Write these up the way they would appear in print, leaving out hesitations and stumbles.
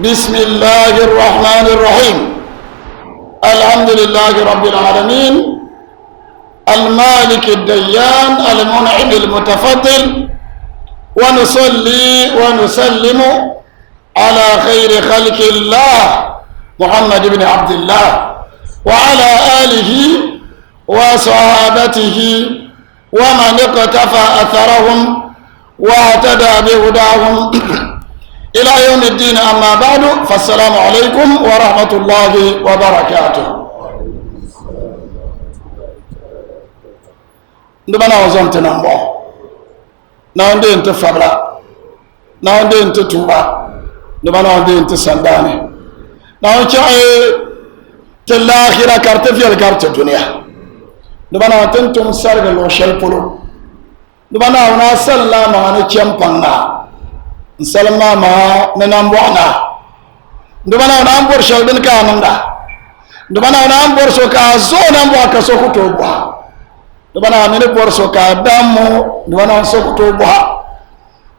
بسم الله الرحمن الرحيم. الحمد لله رب العالمين المالك الديان المنعم المتفضل، ونصلي ونسلم على خير خلق الله محمد بن عبد الله وعلى آله وصحابته ومن اقتفى أثرهم واهتدى بهداهم إلى يوم الدين. أما بعد، فالسلام عليكم ورحمة الله وبركاته. ndubana wazonte nambo na onde nte fabra na onde nte tuba ndubana onde nte sandane na onche te l'akhira carte fi carte dunia ndubana watentum sarbe lo shelpolo ndubana wana sallama ne champanga nsalama ma menambona ndubana wana ambor shalbin ka nanda ndubana wana ambor so ka zo nambo ka so kutobwa ndubana mene borso ka damu ndubana sokoto bwa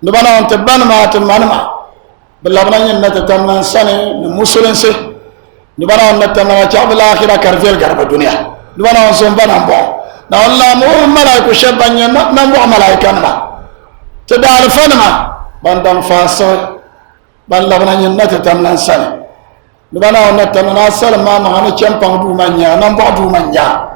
ndubana on tabban ma tamanma billabna nyin nata tamman sane musulin se ndubana on natamana cha bil akhirah karfel garba dunya ndubana on son bana bo na Allah mu malaiku shabanya na mu malaikan ma tadal fanma bandam faso ban labna nyin nata tamman sane ndubana on natamana salma ma ne champang du manya na bo du manya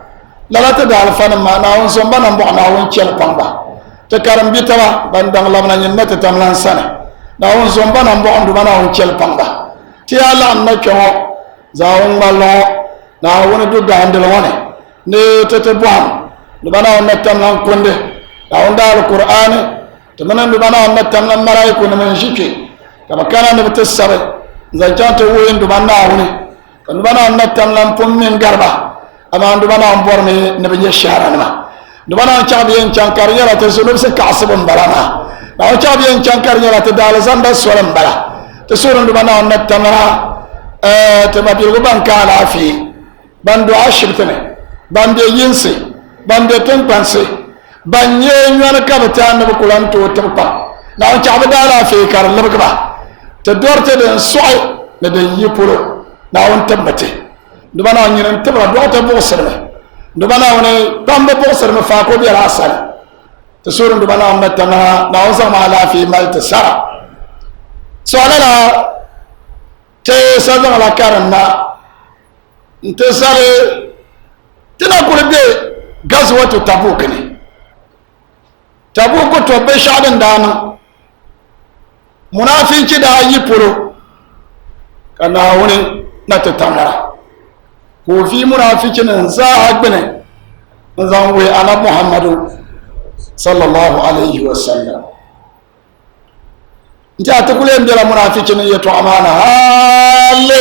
lalata da alfana ma na won son bana mbok na won chel pamba te karam bitaba bandang lamna nyin mata tamlan sana na won son bana mbok ndu bana won chel pamba ti ala na ko za won malo na won du da handel wone ne tete buam ndu bana won tamlan konde na won da alquran te manan ndu bana won tamlan malaiku ne man shike kama kana ne bitasabe za janto wo ndu bana woni ndu bana won tamlan pommin garba ama ndubana amborne ne be sharanama ndubana chabiyen chankar yara te sunub se kasbun balama na chabiyen chankar yara te dal zanda solam bala te surun ndubana on tamara te mabiru bankala fi bandu ashirtene bande yinse bande tenpanse banye nyana kabata ne kulanto tapa na chabu dala fi kar lebba te dorte den soy ne de yipuro na on tabbate ndubana nyinan tabra doota bosirme ndubana woni tambe bosirme fa ko bi rasal to surun ndubana on natama na on sama la fi malta sara so ala te sadan la karanna nte sare tina ko be gazwatu tabuk ni tabuk to be shadan dana munafici da yipuro kana woni natatamara ko fi munafikin za hagbene zan we ana Muhammadu sallallahu alaihi wasallam nta ta kule mbira munafikin yato amana halle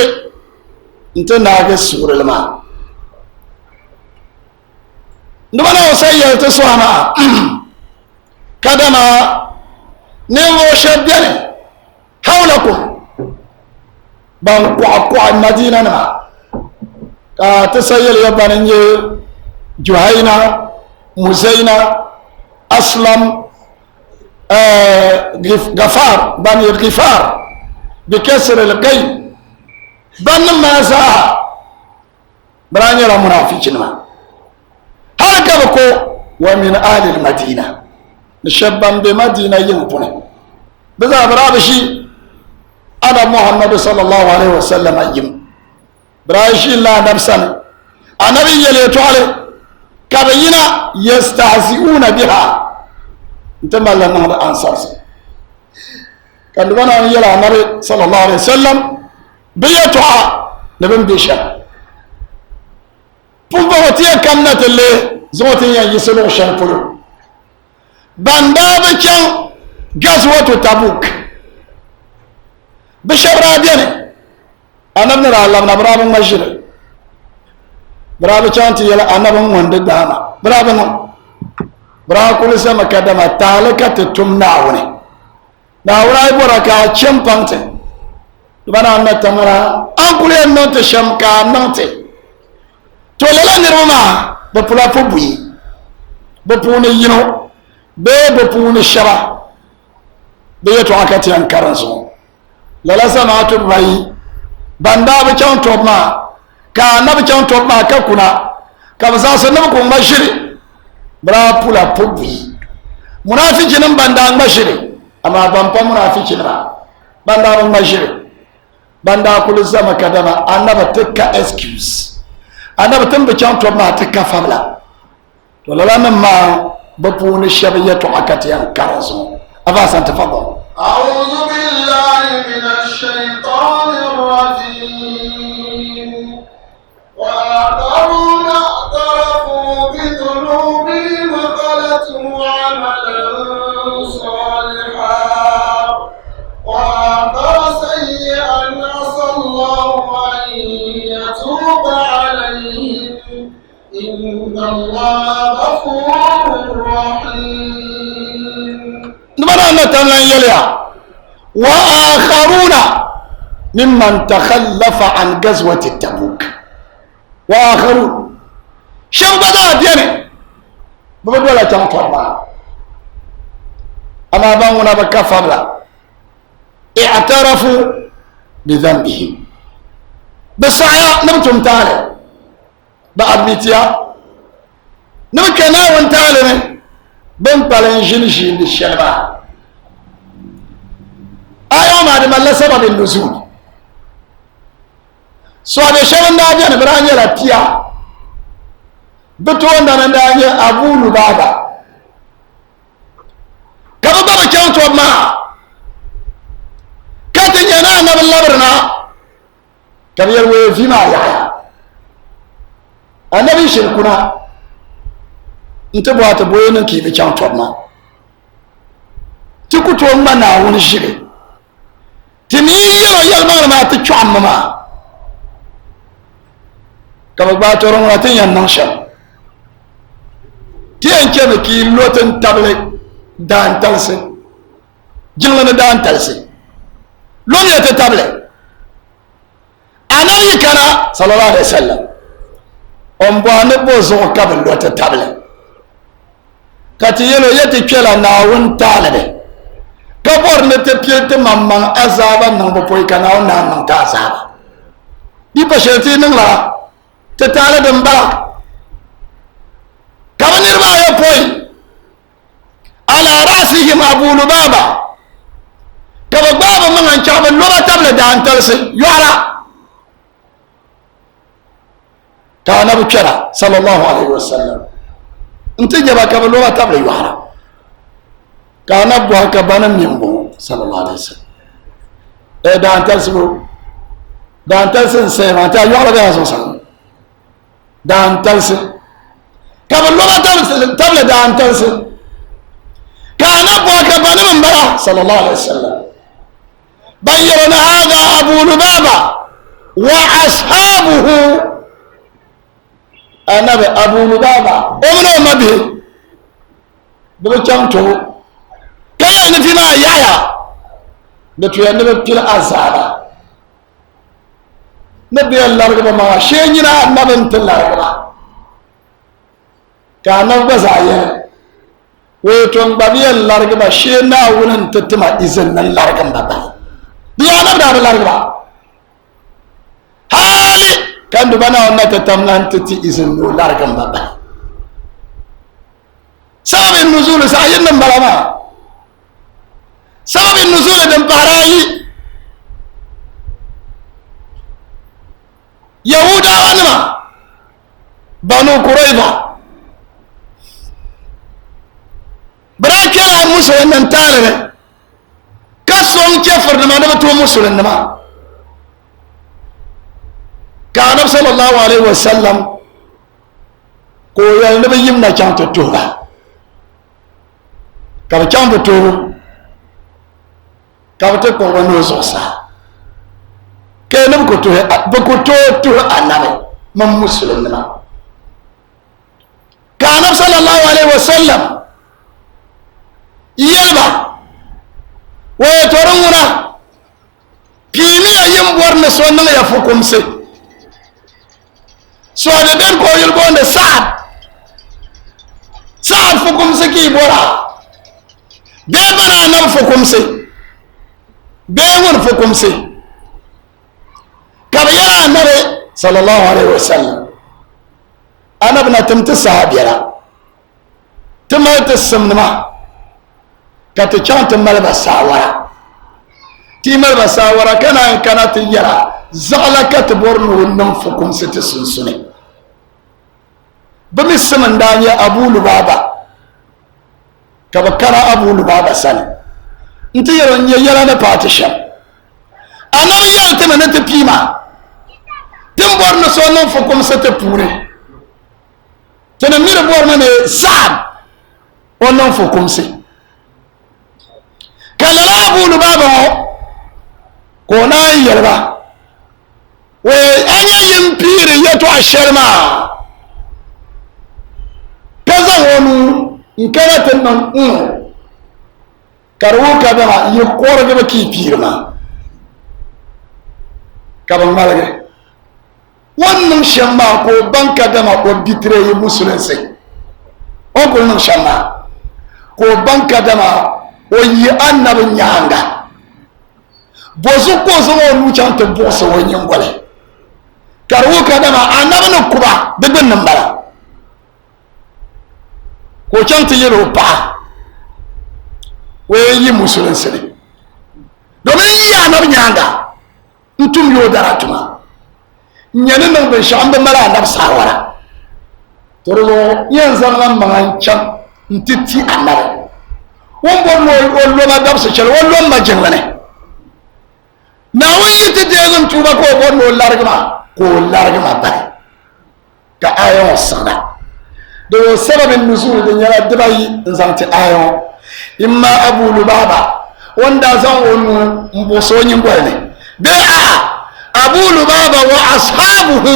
nta naga surul ma ndubana wasayya ta suhana kadama ne wo shabbene hawlakum ban kwa madina na ka tasayyal yabanin ye juhaina muzaina aslam غفار بني الغفار بكسر القيد بن مازا برانيا المنافقين ما هل كبكو ومن آل المدينة نشبن بمدينة ينبون بذا برابشي أنا محمد صلى الله عليه وسلم أيم براشي لا نفسنا أنا بيجي عليه كبينا يستهزئون بها انت ما لنا الأنصار كان وانا يلا النبي صلى الله عليه وسلم بيتوعى نبن بيشا بوبوتي كامنة اللي زوتي يسلو شنفلو بنداب كان غزوة تبوك بشرى بيني أنا من الله من براب مجر براب كانت يلا أنا من وند دانا براب نو براب كل سما كدما تالك تتمنعوني ناونا يبورك شمبانت بنا نتمرا أقول نوت شمكا نوت تولا نرما بپلا فبوي بپون ينو بپون شرا بيتو عكتي أنكرنزو lala zamaatu bayi banda bi chaŋ tɔb maa ka anabi chaŋ tɔb maa ka kuna ka bi zaŋsi nibi ku ŋma ʒiri bira pula pubbi munafiki nim banda ŋma ʒiri amaa ban pa munafiki nima banda bi ŋma ʒiri banda kuli zama ka dama anabi ti ka excuse anabi tin bi chaŋ tɔb maa ti ka fabila to lala nim maa bi puuni shɛba yɛltɔɣa ka ti yɛn kara zuɣu avansa ti fa bɔŋɔ. أعوذ بالله من الشيطان الرجيم وآخرون اعترفوا بذنوبهم وخلطوا عملا صالحا وآخر سيئا عسى الله أن يتوب عليهم إن الله غفور رحيم. نبنا نتمنى يليا وآخرون ممن تخلف عن غزوة تبوك وآخرون شو بدأ ديني ببدو لا تنطبع أما بانونا بكفر اعترفوا بذنبهم بسعيا نبتم تالي بأبنتيا نبكنا وانتالي بنطلن جنجين للشلبان آية ما دي مالا سبب النزول سوى شوان داجة نبرانيا لاتيا بتوان دانا داجة أبو لبابا كما بابا كانت وما كاتن ينانا باللبرنا كما يروي فيما يحيى النبي شركنا انتبهوا تبوين كيف كانت وما تكتو ما ناون الشرك تمي يلو يلمغر ما تشعم ما كما باتورون راتين ينشم تين كما كي لوتن تابلك دان تلسي جنلنا دان تلسي لون يتتابلك أنا يكنا صلى الله عليه وسلم أمبواني بوزو كابل لوتن تابلك كاتي يلو يتكيلا ناون تالده kabor ne te piete mamman azaba nan bo poy kana on nan ta azaba di pasheti nan la te tale dem ba kabanir ba ya poy ala rasihim abu lubaba kaba baba man an chaba loba table da an talse yara kana bu kira sallallahu alaihi wasallam inte jaba kaba loba table yara kana buha ka bana mimbo sallallahu alaihi wasallam dantal sin se ma ta yoro ga so san dantal sin ka ba lo table dantal sin kana buha ka bana mimbo sallallahu alaihi wasallam bayyana hada abu lubaba wa ashabuhu anabi abu lubaba umno mabi do chanto kaya ni fima yaya da tuya ne fil azaba nabi Allah ga ma shenyina annabin tillarba kana ba zaye we ton babi Allah ga ba shena wurin tattuma izin nan largan baba biya na da larga hali kan dubana wannan tattamnan tati izin no largan baba sabin nuzul sayin nan balama سبب النزول دم بحراي يهودا وانما بنو قريظة براكلا مسلم ننتالي كسون كفر نما نبتو مسلم نما كان صلى الله عليه وسلم قول النبي يمنا كانت التوبة كان كانت التوبة kabte ko wono zosa kenum ko to to anabe mam muslimna kana sallallahu alaihi wasallam yelba wo torunguna pimi ayim borne sonna ya fukumse so de ben ko yel bonde saad fukumse ki bora be bana nam fukumse بيون فكم سي كبيرا النبي صلى الله عليه وسلم أنا بنتم تسابيرا تما تسمنما كتشان تمال بساورا تيمال بساورا كان تيرا زغلك تبورن وننفكم ستسنسني بمسمن دانيا أبو لبابا كبكرا أبو لبابا سنة انت يرون يرانا باتشم أنا يالتم أنت بيما تنبورن سونن فكم ستبوري تنمير بورن سعب وننفكم سي كلا أبو لبابا كونا يربا وأنا يمبير يتو الشرما كذا ونو nkana tennan karwo kadama yekora gaba ki firma kaban malage wannan shamma ko banka dama ko bitre yi musulunci o ko nan shamma ko banka dama o yi annabin yanga bozu ko zo nu chanta boso wonyin gole karwo kadama annabin kuba bibin nan bara ko canta yi ropa wai yi musulunci ne domin yi yanar yanga ntum yo dara tuma nyanin nan bai sha an da mara annab sawara toro yan zaman mangan can ntiti annabi won bon lo ma dab se chel won lo ma jengla ne na won yite de zan tuba ko bon lo largma ba ka ayo sana do sababin nuzul din yara dibai zanti ayo imma abu lubaba wanda zan wonu mboso nyin gwale be abu lubaba wa ashabuhu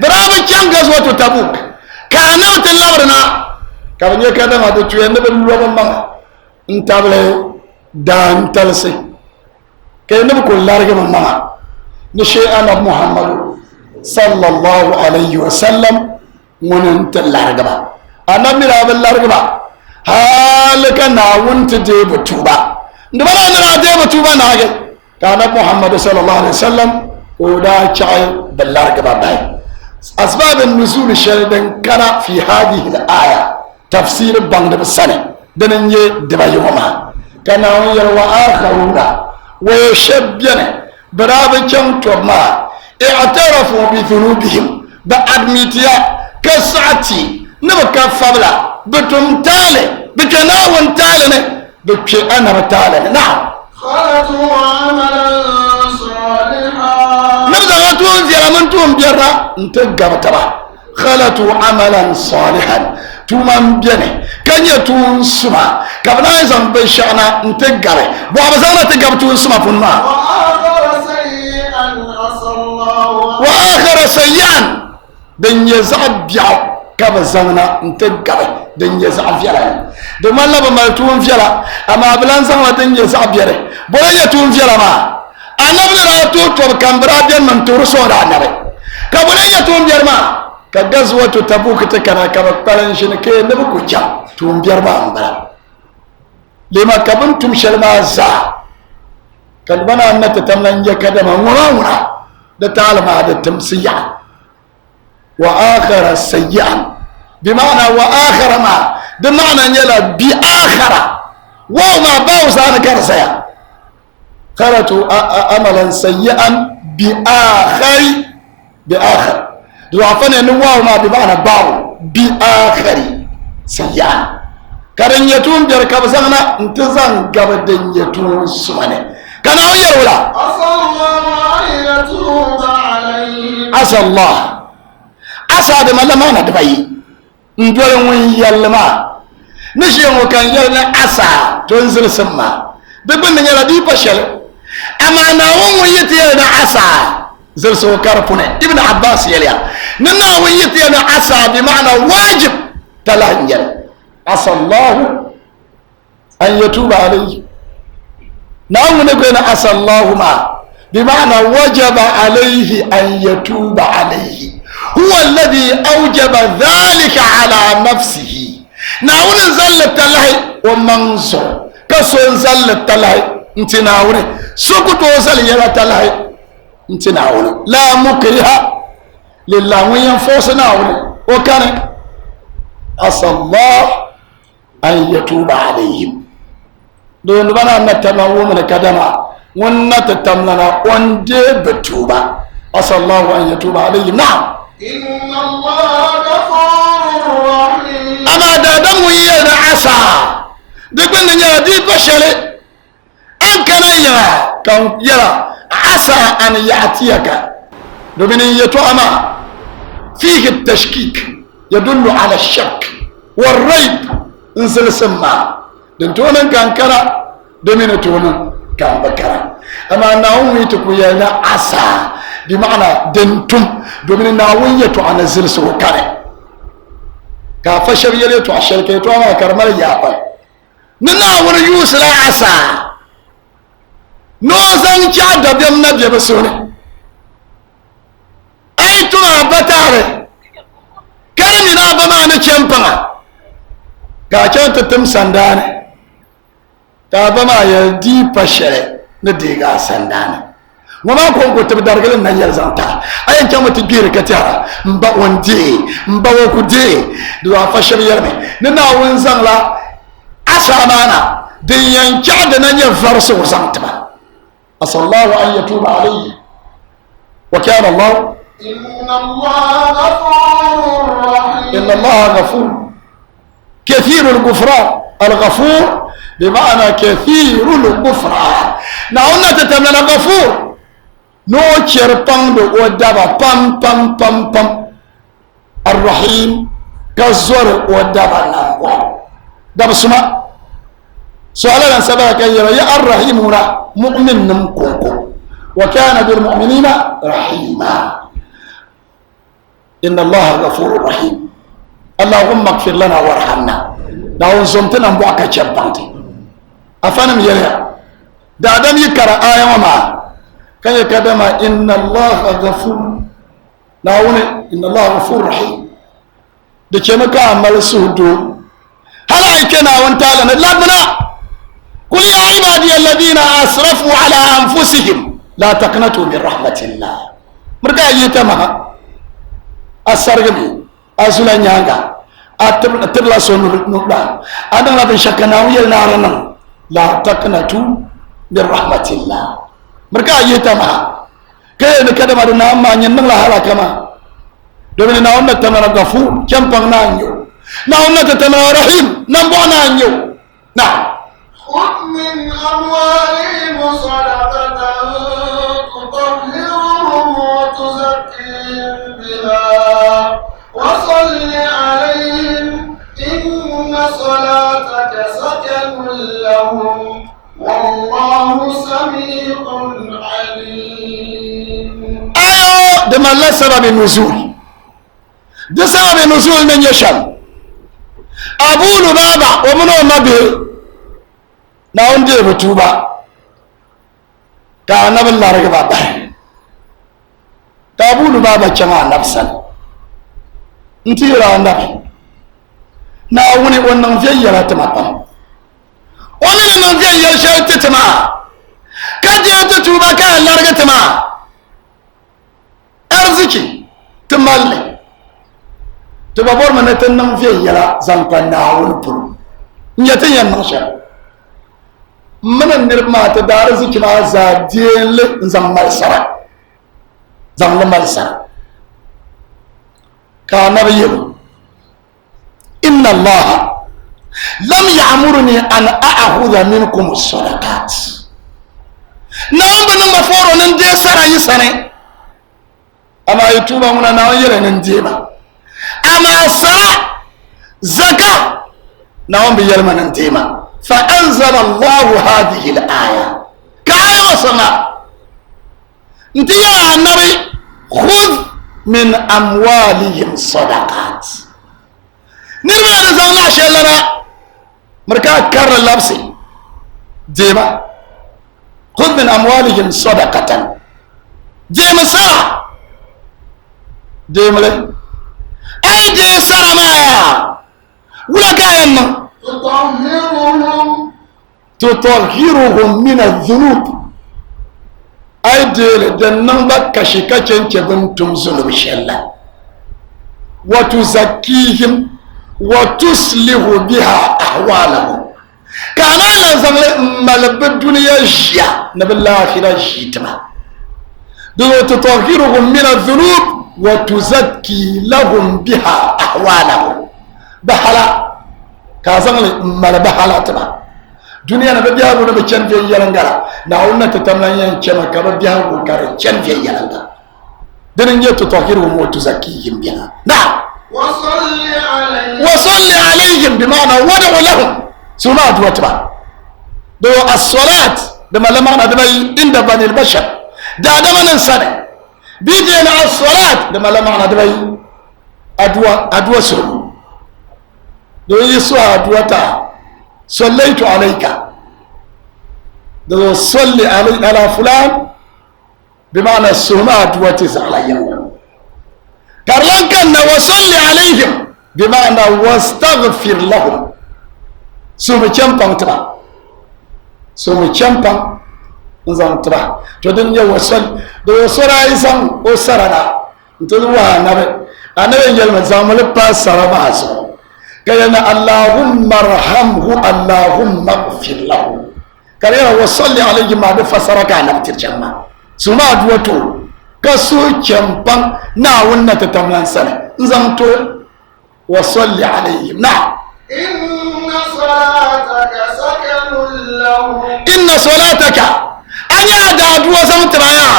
braba kyanga zo to tabuk kana wata lawarna kabanye kada ma to tuyen da luwa ban intable dan talse kay ne ko larga man mama ni shay'an muhammad sallallahu alaihi wasallam munin larga ba annabi rabin larga ba halika na wunta je batuba da bana na je batuba na ga kana muhammad sallallahu alaihi wasallam ko da chai larga ba bai asbab an-nuzul sharidan kana fi hadhihi al-aya tafsir bangda bisane danan ye dabayuma kana yarwa akharuna wa yashabbana barabacin tuma i'tarafu bi dhunubihim ba admitiya kasati nabaka fabla bitum tale bikanawun tale ne bike ana tale ne na'am khalatu amalan salihan nabza gatun ziraman tum biyarra nta gabataba khalatu amalan salihan tuman biyane kanya tun suma kabna zan bai shana nta gabe bo abazana ta gabtun suma funma wa akhara sayyan dan yazabya kaba zangna nta gabe dan yazabya da mallaba maltuun fiala amma ablan zangna dan yazabya bo ya tun fiala ma annabi ra to kambra biyan man to so da annabi ka bo ya tun biyar ma ka gazwatu tabuk ta kana ka bakkalan shi ne ke nabi ku ja tun biyar ba ambara lima kabuntum shalma za kan bana annata tamnan ya kada man wura da talama da tamsiya wa akhara sayyan bima'ana wa akhara ma bima'ana yala bi akhara wa ma bawsa na karsaya kharatu amalan sayyan bi akhar du'afana ni wa ma bima'ana baw bi akhari sayyan karan yatun jar kabsana intizan gabadan yatun sumane kana yarwala asallah asa da malama na da bayi ndore won yalma ni shi mo kan yalna asa ton zulsumma be bin ne la di fashal amma na won yiti na asa zulsu karfune ibn abbas yaliya nanna won yiti na asa bi ma'ana wajib talahiyal asallahu an yatuba alayhi نعم نقول عسى الله ما بمعنى وجب عليه أن يتوب عليه هو الذي أوجب ذلك على نفسه نعم نزلت الله ومنصر كسو نزلت الله انت نعم سكت وصل يلا تلاهي انتناول لا مكره لله وينفوسنا وكان عسى الله أن يتوب عليهم دون بنا نتناو من كدما ونتتمنى وندي بتوبة عسى الله أن يتوب عليهم نعم إن الله غفور رحيم أما دادم ويانا عسى دقن يدي بشري أن كان يرى كان يرى عسى أن يأتيك دومين يتوما فيه التشكيك يدل على الشك والريب انزل سما دنتونا كان كرا دومين تونا كان بكرا أما ناوم يتكوينا عسى بمعنى دنتم دومين ناوم يتو على زل سوكاري كافشر يليتو عشركة يتوما كرمال يابا نناور يوسلا عسى نوزن جاد بيمنا بيبسوني أي تما بتاره كرمنا بما نشمبنا كأجان تتم سندانه تابما يدي بشرة نديغا سندانه وما كون كنت بدرجة نيال زانتا أي كم تجير كتيرا مبا وندي مبا وكدي دوا فشر يرمي ننا ونزان لا أسامانا ديان جاد نيال فرسو زانتما أسأل الله أن يتوب عليه وكان الله إن الله غفور رحيم إن الله غفور كثير الغفران الغفور بمعنى كثير الغفران نعونا تتمنى غفور نو تشربان دو ودابا بام بام بام بام الرحيم كزور ودابا نامو دابا سما سؤالا سبق يا الرحيم هنا مؤمن نمكوكو وكان بالمؤمنين رحيما إن الله غفور رحيم اللهم اغفر لنا وارحمنا داون زمتنا مبوكا جبانتي أفنم يليا دا أدم يكرا آية وما كان يكدما إن الله غفور داون إن الله غفور رحيم دي كمكا عمال سهدو هل أيكنا وانتالنا لابنا قل يا عبادي الذين أسرفوا على أنفسهم لا تقنطوا من رحمة الله مرقا يتمها السرقبي أزولا نيانغا أتبلا سونو نوبلا أنا لا بنشكنا ويلنا لا تقنطوا من رحمة الله مرقا يتمها كي نكدم أدنا أما نينن لا هلا كما دومين ناونا تمنا غفور كم بغنانيو ناونا تتمنا رحيم نمبونانيو نعم خذ من أموالهم صدقة تطهرهم وتزكيهم بها وصل عليهم إن صلاتك سكن لهم والله سميع عليم. أيوه ده ما لا سبب النزول ده سبب النزول من يشم أبو لبابا ومنو نبي na wanda ya batu ba ta annabin laraga ba ba ta bulu ba bakin annabsan in tira annabi na wuni wannan jayyara ta matan wani nan jayyar shi ta tama kaje ta tuba ka laraga ta ma arziki ta malle ta babor manatan nan jayyara zan kwanna wani furu in ya tanyan nan shi mana nirma ta da arziki na zadiyele zan malsara ka nabiyu inna allah lam ya'murni an a'khudha minkum as-sadaqat na wanda nan maforo nan je sara yi sane ama yutuba muna na yele nan je ba ama sara zaka na wanda yelma nan je ma فأنزل الله هذه الآية كآية وسماء انت يا النبي خذ من أموالهم صدقات نرمي أن زونا شلنا مركا كر اللبسي جيبا خذ من أموالهم صدقة جيما سرع جيما لي أي جي سرع ما ولا كاينا تطهرهم من الذنوب ديل دنن بكشكا كنتم ذنوب شلا وتزكيهم وتصلح بها أحوالهم كان لازم ملب الدنيا جيا نبي الآخرة جيتما دو تطهرهم من الذنوب وتزكي لهم بها أحوالهم بحلا كازم ملب بحلا تما دنيا نبي بيها نبي كن في يلانغرا ناونا تتمنى كما كبر بيها وكار كن في يلانغرا دنيا تطهرهم وتزكيهم بها نعم وصل عليهم بمعنى ودع لهم سمعت واتبع دو الصلاة بما لما ندبي عند بني البشر دا دما ننسى بيجينا الصلاة بما لما ندبي أدوى سر دو يسوع أدوى تا صليت عليك دو صلي على فلان بمعنى السماء وتزع عليهم كارلان كان وصلي عليهم بمعنى واستغفر لهم سومي كمبان ترى سومي كمبان نزام ترى جدن يا وصل دو سرا إنسان وسرنا نتلوها نبي أنا يجعل مزامل باس سرا باسو كأن اللهم ارحمه اللهم اغفر له كأن وصلي عليه ما بفسرك أنا بترجمة سما دوتو كسو كمبان ناونا تتمنى سنة نزامتو وصلي عليهم نعم إن صلاتك سكن لهم إن صلاتك أنا داد وزمترايا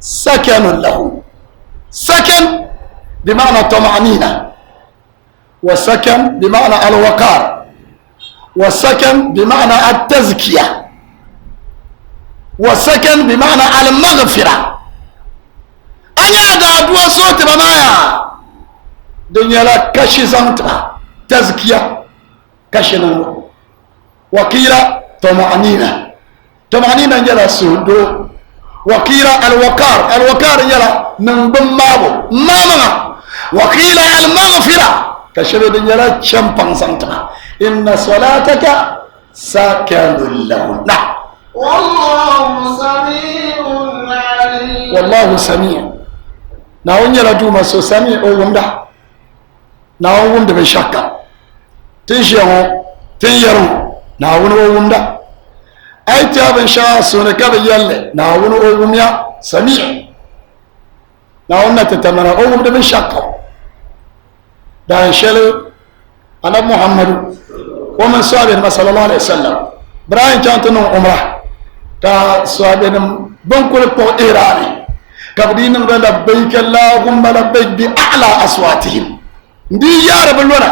سكن لهم سكن بمعنى طمأنينة وسكن بمعنى الوقار وسكن بمعنى التزكية وسكن بمعنى المغفرة أنا داد وصوت بمايا دنيا لا كشي زمترا تزكية كشنا وكيلا طمأنينة طمأنينة يلا سودو وكيلا الوقار يلا نبم مابو ماما وكيلا المغفرة كشنا دنيا لا شمبان زمترا إن صلاتك سكن لهم نعم والله سميع عليم والله سميع ناون يلا دوما سو سميع أو ومدا ناون ومدا بشكا تنشيهم تنيرهم ناون ومدا أي تابن شاء سونك بيجله ناون وميا سميع ناون نتتمنى ومدا بشكا دان شلو أنا محمد ومن صحابه صلى الله عليه وسلم براين كانت نو عمره كا صحابه بنقول بو إيراني كبدين لبيك اللهم لبيك بأعلى أصواتهم دي يا رب الولا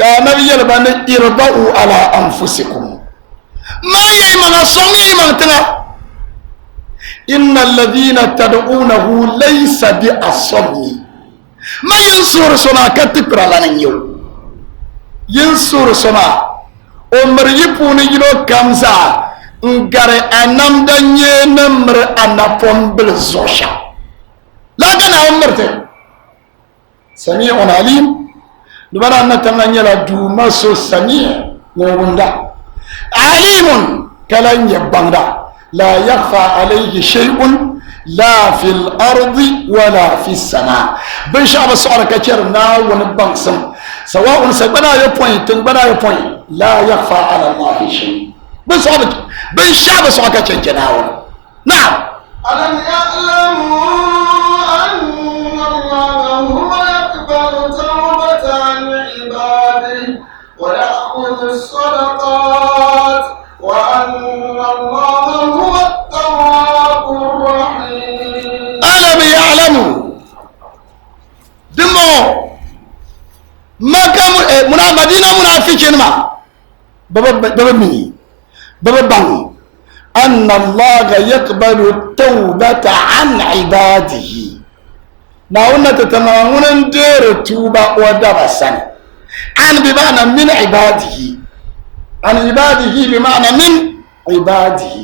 كان يلبن اربعوا على أنفسكم ما يمن صوم يمن تنا إن الذين تدعونه ليس بأصم ما ينصر سما كتكرا لنا يوم ينصر سما عمر يبوني يلو كمزا ngare anam danye namr anapon bil zosha la gana umrte sami'un alim dubara anna tamanya la duma so sami' ngunda alimun kalan yabanda la yakhfa alayhi shay'un la fil ardi wala fis sama bin shaba su'ara kacer na wani bansam sawa'un sabana ya point bana ya point la yakhfa ala allah shay bin shaba بن شعب سوكا تشنجناو نعم ألم يعلموا أن الله هو يقبل توبة عن عباده ويأخذ الصدقات وأن الله هو التواب الرحيم ألم يعلموا دمو ما كان منا مدينة منافقين ما بابا مي بابا أن الله يقبل التوبة عن عباده ناونا تتمامون ندير توبة ودرسا عن بمعنى من عباده عن عباده بمعنى من عباده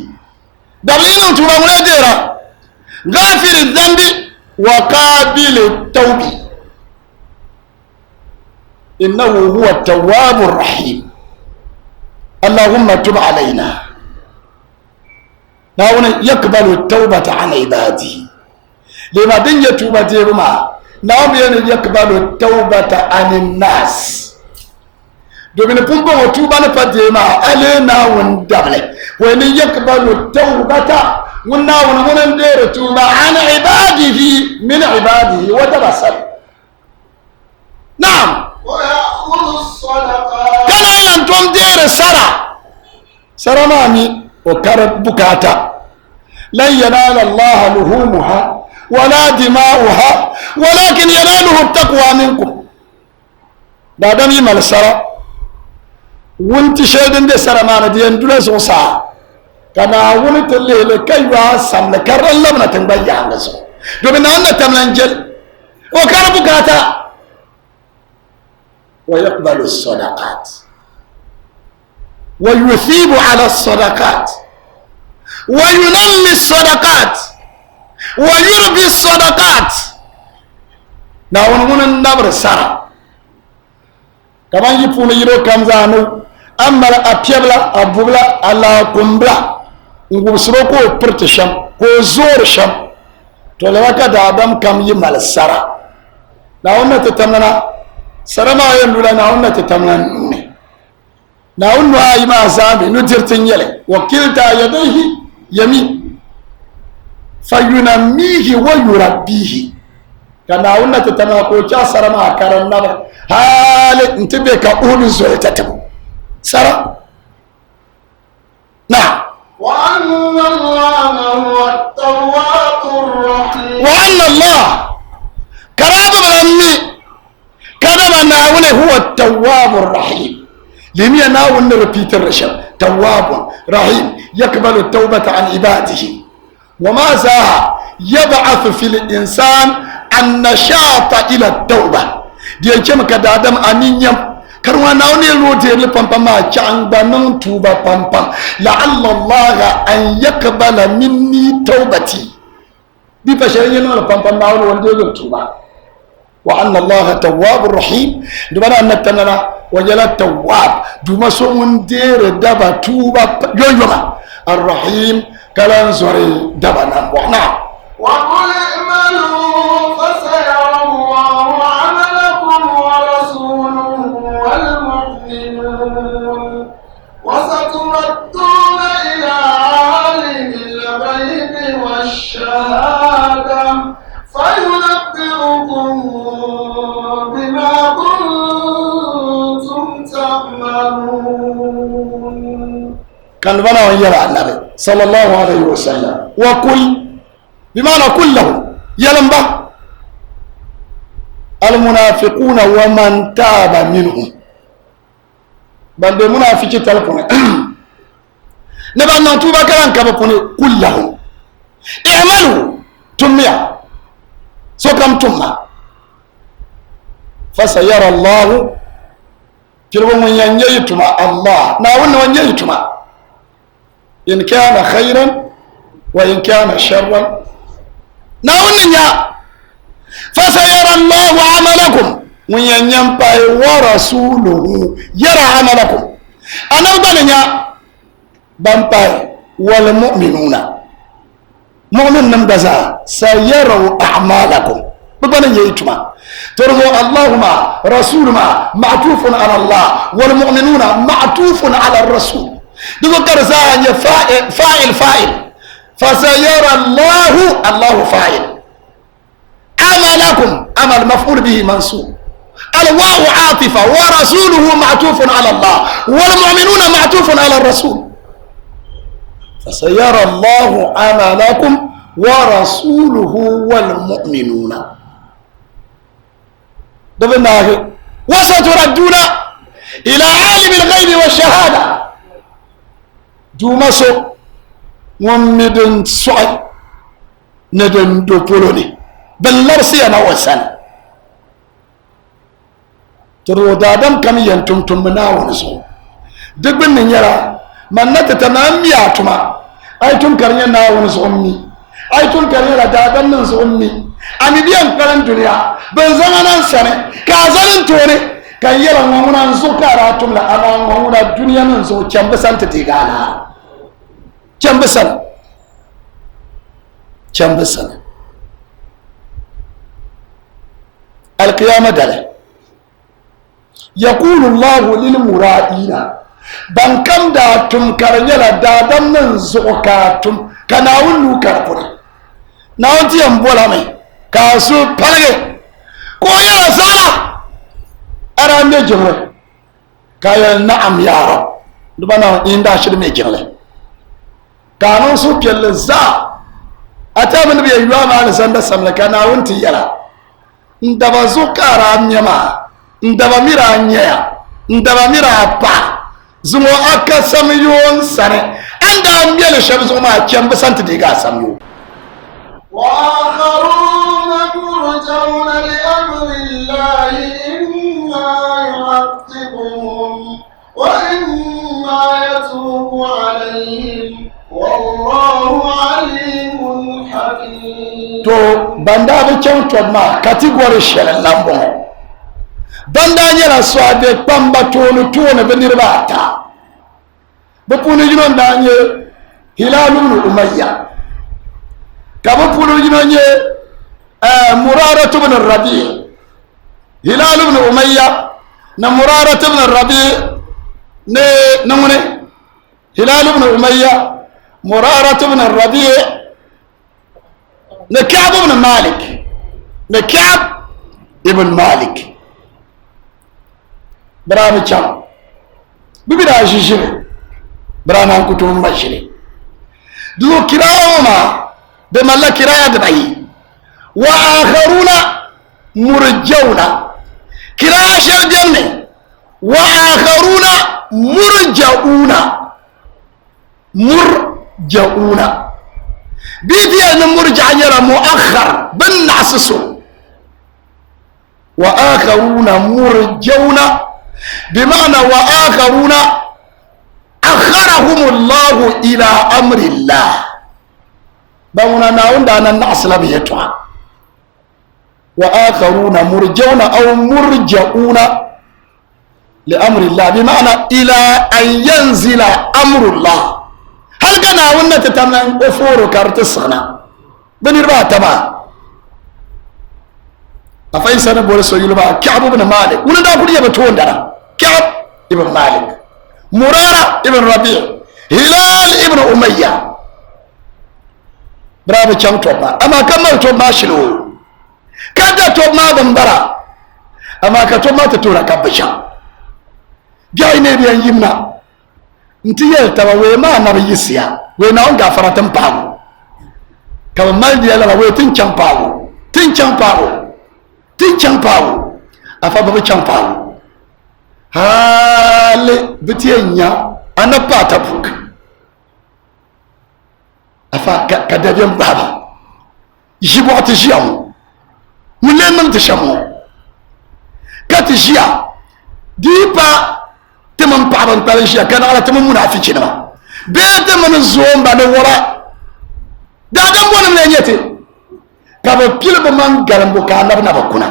دليل توبة ندير غافر الذنب وقابل التوب إنه هو التواب الرحيم اللهم تب علينا ناون يقبل التوبة عن عباده لما دين يتوبة ديرما ناون يقبل التوبة عن الناس دومين بومبو وتوبة نفديما ألينا وندبل وين يقبل التوبة وناون ندير توبة عن عباده من عباده وتبصر نعم ويأخذ الصدقات كان أنتم دير سرى مامي وكرب بكاتا لن ينال الله لحومها ولا دماؤها ولكن يناله التقوى منكم بعدم يمال سرى وانت شهدن دي سرى مانا دي اندولا سوسا كما ولت الليل كيوا سمل كر اللبنة تنبيا عنسو دومين أن تملنجل وكرب بكاتا ويقبل الصدقات ويثيب على الصدقات وينمي الصدقات ويربي الصدقات ناون النبر سارة كمان يفون يرو كمزانو أما أبيبلا أبوبلا على كمبلا نقول برتشام كوزور شام تولوا كذا آدم كم يمال سارة ناون تتمنى سارة ما يندولا ناون تتمنى ناون نوعي ما زامي نجرتين يلي وكلتا يديه يمين فينميه ويربيه كان ناون تتمنى كوشا سارة ما كارن نبا هالي انتبه كأول زوية تتبو سارة نعم وأن الله هو التواب الرحيم وأن الله كراب بالأمي كراب ناون هو التواب الرحيم لم يناول نربيت الرشم تواب رحيم يقبل التوبة عن عباده وما زال يبعث في الإنسان النشاط إلى التوبة دي كم كدادم أنيم كروا ناوني الوتير لبامبام جانبانون توبة بامبام لعل الله أن يقبل مني توبتي دي بشرين لبامبام ناون وندير التوبة وأن الله تواب رحيم دبنا نتننا وجلا تواب دوما سون دير دبا توبا يوما الرحيم كلام زوري دبنا وانا وقل اعملوا فسيرى الله عملكم ورسوله والمؤمنون وستردون إلى عالم الغيب والشهادة فينبئكم بما كنتم تعملون كان بنا ويلا النبي صلى الله عليه وسلم وكل بمعنى كله يلمبا المنافقون ومن تاب منهم بل المنافقين تلقون نبقى نتوبة كلام كبقون كلهم اعملوا تميا سوكم تما فسيرى الله كلهم من ينجيتما الله ناون ونجيتما إن كان خيرا وإن كان شرا ناون نيا فسيرى الله عملكم من ينبع ورسوله يرى عملكم أنا أبنى بمبع والمؤمنون مؤمن نمدزا سيروا أعمالكم ببنى يتما ترضو اللهم رسولنا معطوف على الله والمؤمنون معطوف على الرسول ذكر زاج فاعل فسيرى الله فاعل عملكم عمل مفعول به منصوب الواو عاطفة ورسوله معطوف على الله والمؤمنون معطوف على الرسول فسيرى الله عملكم ورسوله والمؤمنون دبناه وستردون إلى عالم الغيب والشهادة دوماسو ومدن سعي ندن دوبولوني باللرسي أنا وسن ترو دادم كم ينتم تمنا ونسو دبن نيرا من نتتمام ياتما أيتم كرينا ونسو أمي أيتم كرينا دادم نسو أمي أمي بيان كلام دنيا بنزمنا سنة كازلن توري كان يلا نمونا نسو كاراتم لا أنا نمونا الدنيا نسو كم بسنت تيجانا كم بسن chambasana القيامة دله يقول الله للمرائين بانكم داتم كرنيلا دادم ننزوكاتم كناون نوكاربونا ناونتي يمبولامي كاسو بلغي كويا رسالة أرامي جمله كايا نعم يا رب دبانا إندا شرمي جمله كانون سو كيلزا أتا من بي أيوام على سنة سملة كناونتي يلا ndaba zukara nyama ndaba mira nya ndaba mira pa zumo aka samyon sare anda mbele shabzo ma kyamba santi diga samyo wa akharuna murjauna li amri llahi imma yu'aqibuhum wa imma yatubu alayhim wallahu alimun hakim. To banda be chawto ma category shela lambo banda nyala so ade pamba tonu tonu be nirbata be punu jino ndanye hilal ibn umayya ka be punu jino nye murara ibn rabi hilal ibn umayya na murara ibn rabi ne namune hilal ibn umayya murara ibn rabi نكعب ابن مالك نكعب ابن مالك برامي تشام ببدا شيشري برانا كتوم بشري دو كراوما بملا كرايا دبي واخرون مرجون كرايا شرجنه واخرون مرجون بيدي أن مرجع يرى مؤخر بالنعسسو وآخرون مرجون بمعنى وآخرون أخرهم الله إلى أمر الله بمعنى نعود أن النعس لبيتها وآخرون مرجون أو مرجعون لأمر الله بمعنى إلى أن ينزل أمر الله هل كان هنا تتمنى أفور كارتسنا بنربا تما أفاي سنة بولس ويلبا كعب بن مالك وندا بولي بتون دارا كعب ابن مالك مرارة ابن ربيع هلال ابن أمية برافو كم توما أما كمل توما شلو كذا توما بمبرا أما كتوما تتورا كبشا جاي نبي يمنا ntiye tawa we ma na yisia we na on gafara tampago ka mal dia la we tin champago afa baba champago hale bitienya anapa tapuk afa ka dabem baba jibo atijam mulemam tishamo katijia dipa تمن بعضن بالشيء كان على تمن منافقين ما بيت من الزوم بعد ورا ده دم بون من يتي كابو كيلو بمان غرام بوكا نبنا بكونا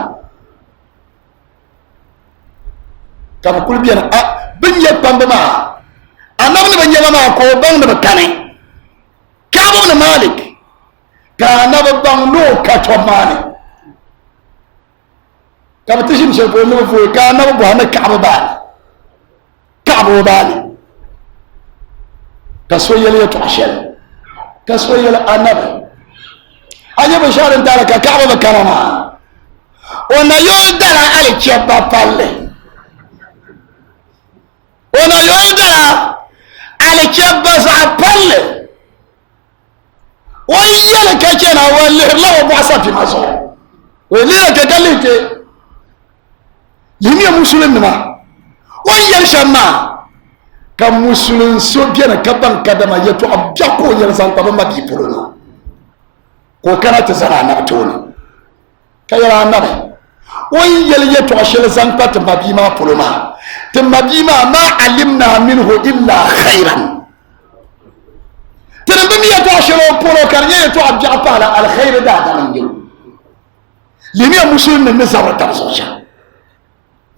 كابو كل بيان بنيه بامبما انا من بنيه ما كو بان بكاني كابو من مالك كان بان لو كاتوماني كابو تشيم شيء بقول له فوق كان بو انا كابو بان كعبو بالي كسوية لي تعشل كسوية الأنبي أجي بشار انت لك كعبو بكرما وانا يودر على كيبا بالي وانا يودر على كيبا زعبالي ويلك كنا والله الله بعصا في مصر وليلك قال لك يمي مسلم ما ويل شما كمسلم سوبينا كبان كدما يتو ابيكو يلزان طبا ما بيبولنا كو كانت زرانا بتوني كيرا نبي ويل يتو اشلزان بات ما بيما بولما تم بيما ما علمنا منه الا خيرا تنبمي يتو اشلو بولو كاريه يتو ابيكو على الخير ده من يوم لمي مسلم النزار تبصوشا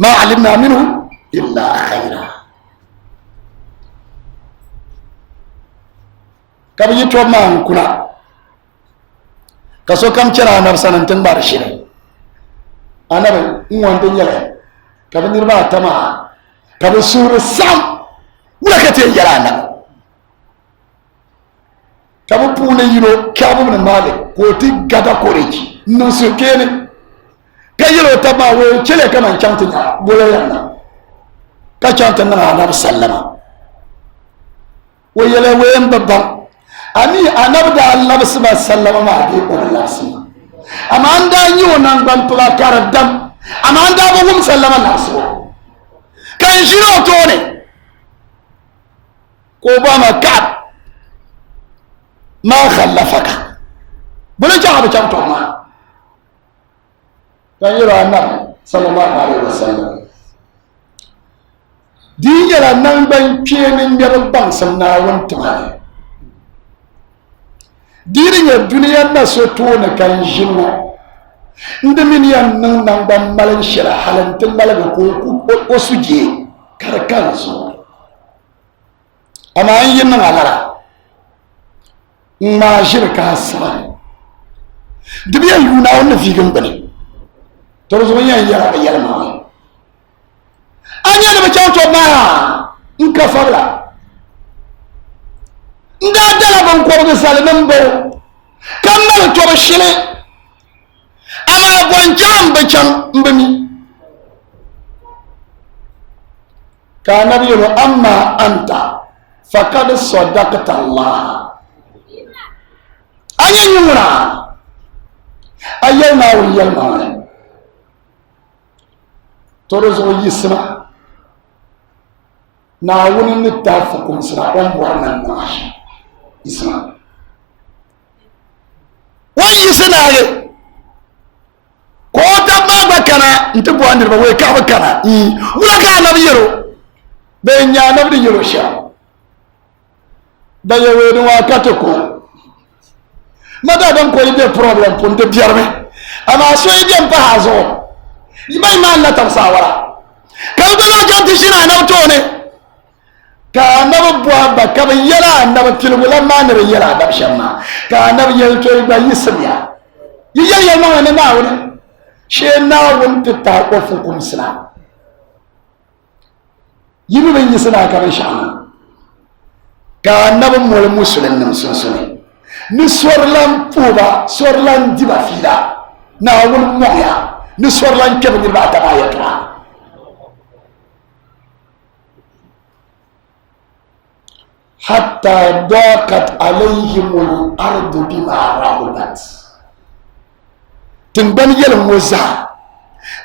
ما علمنا منه إلا خيرا كم يتوما كنا kaso kam kira anab sanan tin bar shi anab wanda yala ka bi nirba tama ka bi suru sam wala ka te yala anab ka bi puna yiro ka bi min malik ko ti gada koreji no su kene ka yiro tama wo chele kama chantin bola yana ka chantin na anab sallama wo yele wen babban ani anab da Allah subhanahu sallama ma de ko Allah sima amanda yi wonan ban pula karadam amanda bo gum sallama naso kan shiro to ne ko ba ma ka ma khallafaka bula ja ba cham to ma kan yiro anab sallallahu alaihi wasallam din yara nan ban kenin yar ban sanna wanta ma dirin ya duniya na so to na kan jinna inda min yan nan nan ban malan shira halantin malaga ko suje karkan su amma an yin nan alara ma shirka sa dubiya yuna wannan figin bane to zo yan yara da yalma anya da bakin to ma in ka fara nda dala ban ko ga salman bo kammal to bashile ama bon jam bacan mbami ka nabi lo amma anta faqad sadaqta Allah anya nyumra ayyana wiyal ma to zo yisma na wani littafin suna ɗan buwanan nashi isma wani suna yi ko ta ba kana nta buwan da wai ka kana wula ka na biyaro bai nya na bi yaro sha da yawo ni wa ka to ko mata dan ko ide problem pun te biyarme amma so ide pa hazo bai ma Allah tafsawara ka da na janti shi na na to ne ka annabi buwa ba ka bayyana annabi tilbulan ma ne bayyana da shamma ka annabi yel to ba yismiya yiyal ma ne ma wani she na won ta ko fu kum sina yibi ban yisna ka ban shamma ka annabi mol muslimin sun sune ni sorlan puba sorlan diba fila na won moya ni sorlan ke ban ba ta bayata حتى ضاقت عليهم الأرض بما رحبت تنبن يلم وزع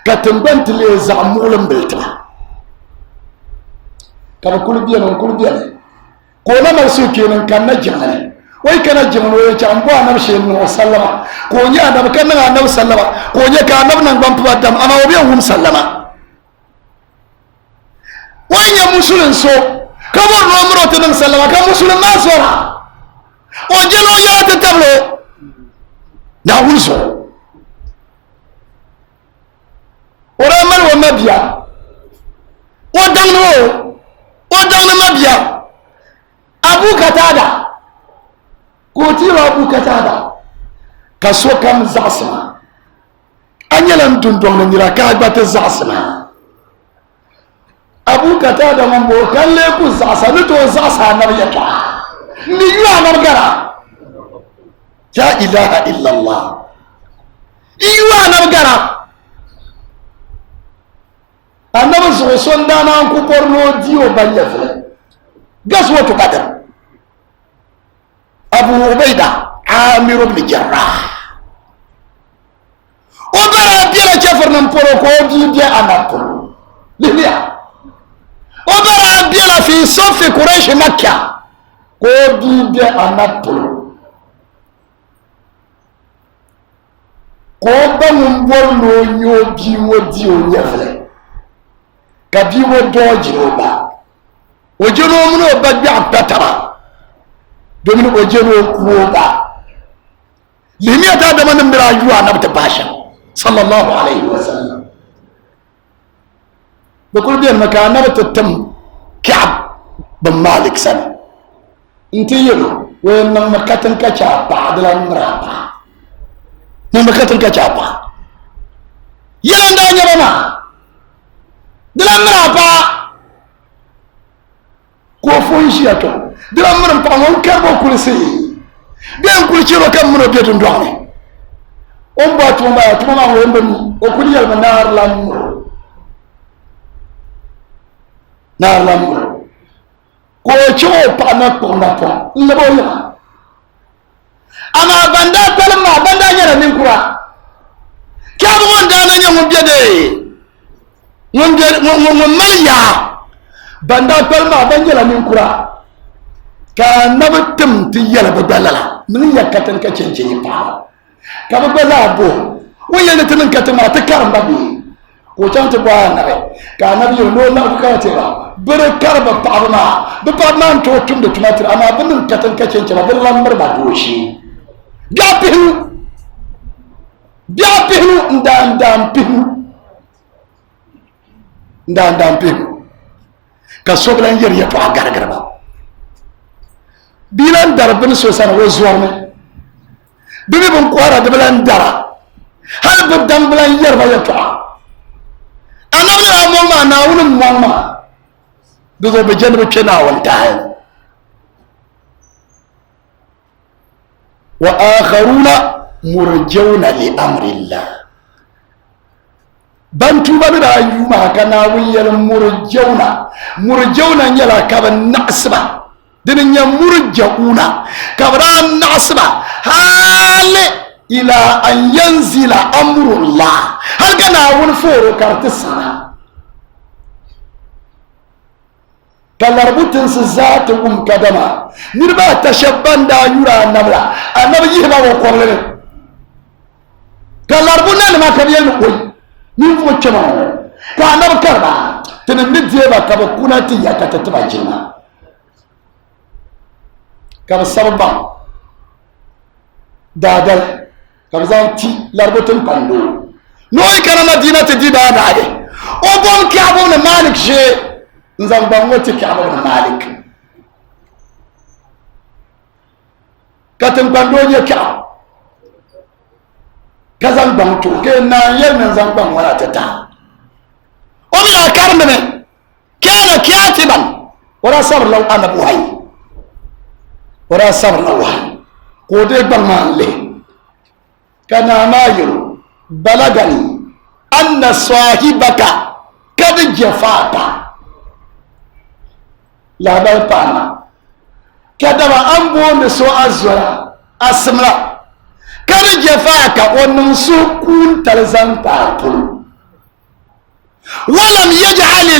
كتنبن تلي زعمولم بيتنا كما كل بيانا كونا مرسوكين كان نجمنا وي كان نجمنا وي جامبوا نمشي من وسلم كونيا نب كان نب سلم كونيا كان نب نبام بدم أما وبيهم سلم وين يا مسلم سو kabar no muro tan sallama ka musulman nasora o jelo ya ta tablo na wulso ora mar wa mabia o dangno mabia abu katada ko tiro abu katada kaso kam zasma anyalan dundon na nira ka gbata zasma abu katada mambo kalle ku zasa ni to zasa na yata ni yuwa na gara la ilaha illa Allah yuwa na gara annabi so sonda na ku porno diyo ballafe gaswa to badar abu ubaida amir ibn jarrah o bara biela chafar nan poro ko di dia anapolo libya obara biela fi sofi Quraysh Makkah ko bibe anapolo ko banum bolno nyobi wodi onyafle kabi wo doji oba ojeno mu no bagba patara domino ojeno kuoba limi ata da man mira yuwa nabta basha sallallahu alaihi wasallam بقول بين مكان تتم كعب بن مالك سنة انت يلو وين مكتن كشا بعد الامرأة مملكة كجابا يلان دانيا بما دلان مرابا كوفون شياتو دلان مرابا مون كربو كولسي بيان كولشيرو كم منو بيتون دواني أمبا توما ومبني وكولي النار لامر نار لامر كوشو بانا كونا كون لبولا أما بندا تلما بندا يلا نكورا كم من دانا يوم بيدي ممليا بندا تلما بنجلا نكورا كان نبتم تيلا بدللا من يكتن كتشنجي با كم بلا بو وين نتنن كتما تكرم بابي وكان تبغى نبي كان نبي يقول لا كاتبا بركرب بعضنا ببعضنا أنتوا توم دكتور أنا بنن كتن كتشنجي بدل مر بدوشي biapihnu ndam pihnu ka soblan yer ya to agargarba bilan darbin so sana wo zuwarme bibi bun kwara da bilan dara hal buddan bilan yer ba ya to anabni amoma na wunun mamma bizo be janbu kena wanta wa akharuna murjauna li amri Allah bantu bani da yuma kana wiyal murjauna nyala kaban nasba dinin ya murjauna kabran nasba hale ila an yanzila amru Allah hal kana wun foro kartisana kalarbutun su zata kadama nirba tashabban da yura annabla annabi yi ba ko korle kalarbuna ne ma kabiyal no koy min fo chama ka annabi karba tin midje ba ka ba kunati ya ka tatba jinna ka sabba dadal ka zanti larbutun pando noy kana madina te di da ade o bon ka bon malik je nzan bangote Ka'ab ibn Malik katin bandoje Ka'ab kazan banto ke na yel men zan ban wala tata o bila karmene kana katiban wala sabr law ana buhay wala sabr law ko de ban malle kana mayiru balagani anna sahibaka kad jafaka labar pana kadaba an bonde so azura asmra kar jafaka wannan su kun tarzan papul walam yaj'al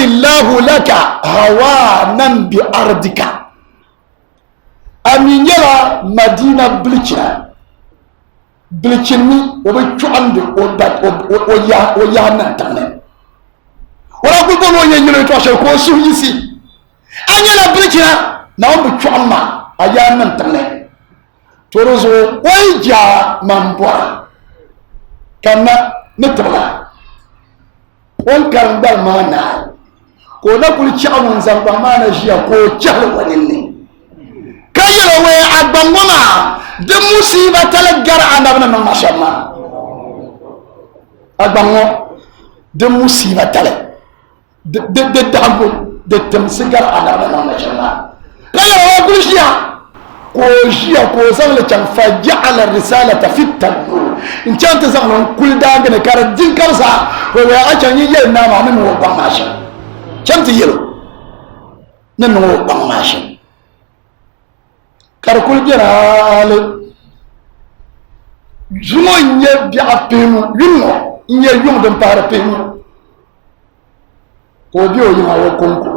Allah laka hawanan bi ardika amin yala madina bilchini obe chuande o ya nan tanne wala ko bono nyelo to so ko su yisi anyala brikina na on bu chama aya nan tanne torozo wanja mambwa kana nitbala on kan dal mana ko na kul chawun zamba mana jiya ko chal waninne kayelo we agbangoma de musiba talagar anabna mashallah agbango de musiba talagar de dago de temsigar adama na mashalla kaya wa kushia ko san le chan faja'ala risalata fi tanur in chanta zan kul daga ne kar din karsa ko ya acan yi yin na ma min wo ban mashi chanta yelo nan wo ban mashi kar kul jirale jumo nye bi apemu yimo nye yum dem para pemu ko bi o yima wo konko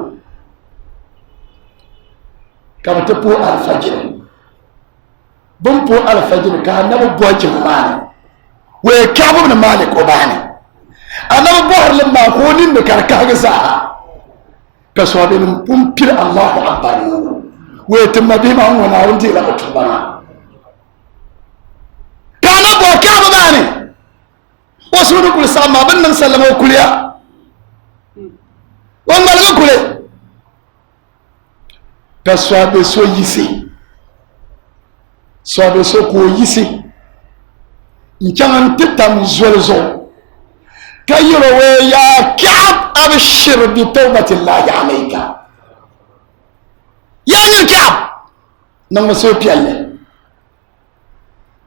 kama te po alfajir bon po alfajir ka na bo boje mane we ka bo na male ko bane anaba bo har lamma ko nin da karka ga sa ka so be mun pumpir Allahu akbar we tumma bi ma wona wonde la ko tubana kana bo ka bo bane wasu dukul sama ban nan sallama kuliya wọ́n gbàlẹ́ kúrẹ́ ka sọ́bẹ̀ sọ yìí sí kò yìí sí nchaŋan ti tam zoli zuɣu ka yiro we ya Ka'ab abshir bi tawbatillahi alayka ya nyir Ka'ab niŋ suhupiɛlli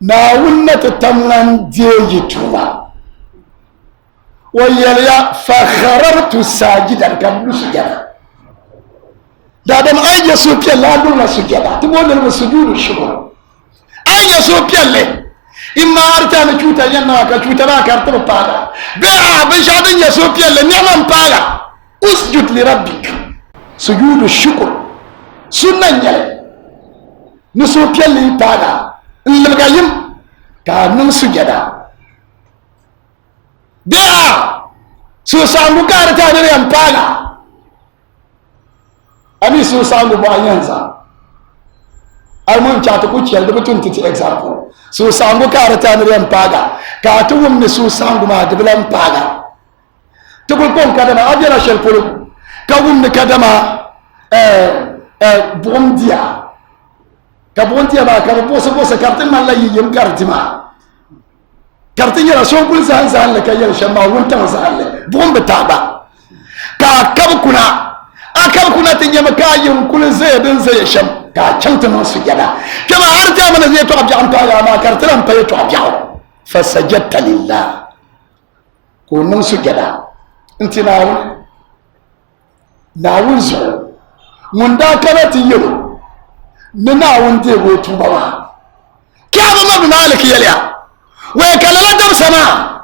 Naawuni ti tamlan deeyi tuuba wa yɛliya fa kharartu saajidan ka lu sujada daadam ay je suhupiɛlli a durla sujada ti boondili mi sujuudu shukr ay je suhupiɛlli imma artani cuuta yanna ka cuuta ba ka artibi paaga bee binshaɣu din je suhupiɛlli niɛma n paaga usjud li rabbik sujuudu shukr sunna n nyɛli ni suhupiɛlli paaga n libga yim ka niŋ sujada bee suhusaɣingu ka artani yan paaga ami suhusaɣingu bɔɣa yanza almun chaati ku chɛli di bi tun ti example suhusaɣingu ka artani yan paaga ka ti wumni suhusaɣingu maa di bi lan paaga ti kuli kɔŋ kadama a bɛla shɛli polo ka wumni kadama buɣum diya ka buɣum diya maa ka bi buɣusi ka di ti ŋmanila yiyim ka di di maa ka di ti nyɛla so kuli zaham zahamli ka yɛli shɛm maa wuntaŋ zahamli buɣum bi taɣaba ka a kabi kuna ti nyɛmi ka a yin kuli zaya din zaya shɛm ka a chaŋ ti niŋ sujada kpɛma har ti amana zai tɔɣa biɛɣu n paaga maa ka di ti lan pa yɛtɔɣa biɛɣu fa sajadta lillah ka o niŋ sujada n ti naawuni zuɣu ŋun daa kana ti yɛlo ni naawuni deegi o tuuba maa Ka'ab ibn Malik yɛliya wee ka lala dabisa maa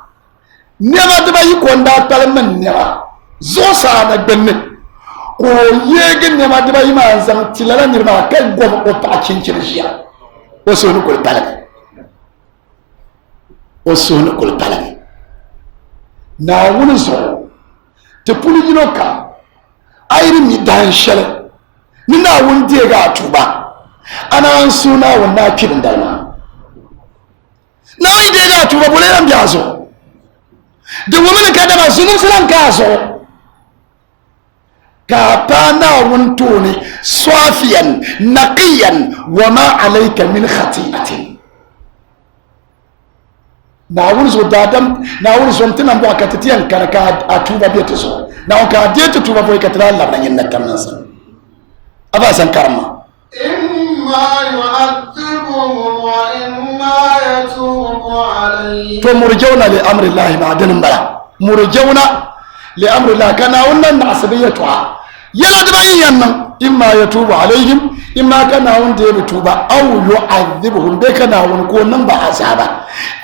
niɛma dibayi ko n daa kpalim min niɛma zuɣusaa ni gbunni ka o yeegi niɛma dibayi maa n zaŋ ti lala niriba ka gɔbi o paɣa chinchini ʒiya o suhu ni kuli paligi naawuni zuɣu ti puli yino kam a yiri mi daan shɛli ni naawuni deegi a tuuba a naan su naawuni naa kpiri dali maa naawuni deegi a tuuba bole yan bɛ a zuɣu di wumini ka dama zunumsi lan ka a zuɣu ka a paa naawuni tooni swafiyan naqiyan wa ma alayka min khati'atin naawuni zuɣu daadam naawuni zuɣu ti nan bɔɣa ka ti ti yɛn kana ka a tuuba bɛ ti zuɣu naawuni ka a deei ti tuuba fo ka ti daa labina yɛn na tam nan san a baa san karimma to murjauna li amrillahi ma dinin bala murjauna li amrillahi kana wannan da asabiya tu'a yala da bayin yannan imma yatubu alaihim imma kana wanda ya tuba aw yu'adhibuhum bai kana wani ko nan ba azaba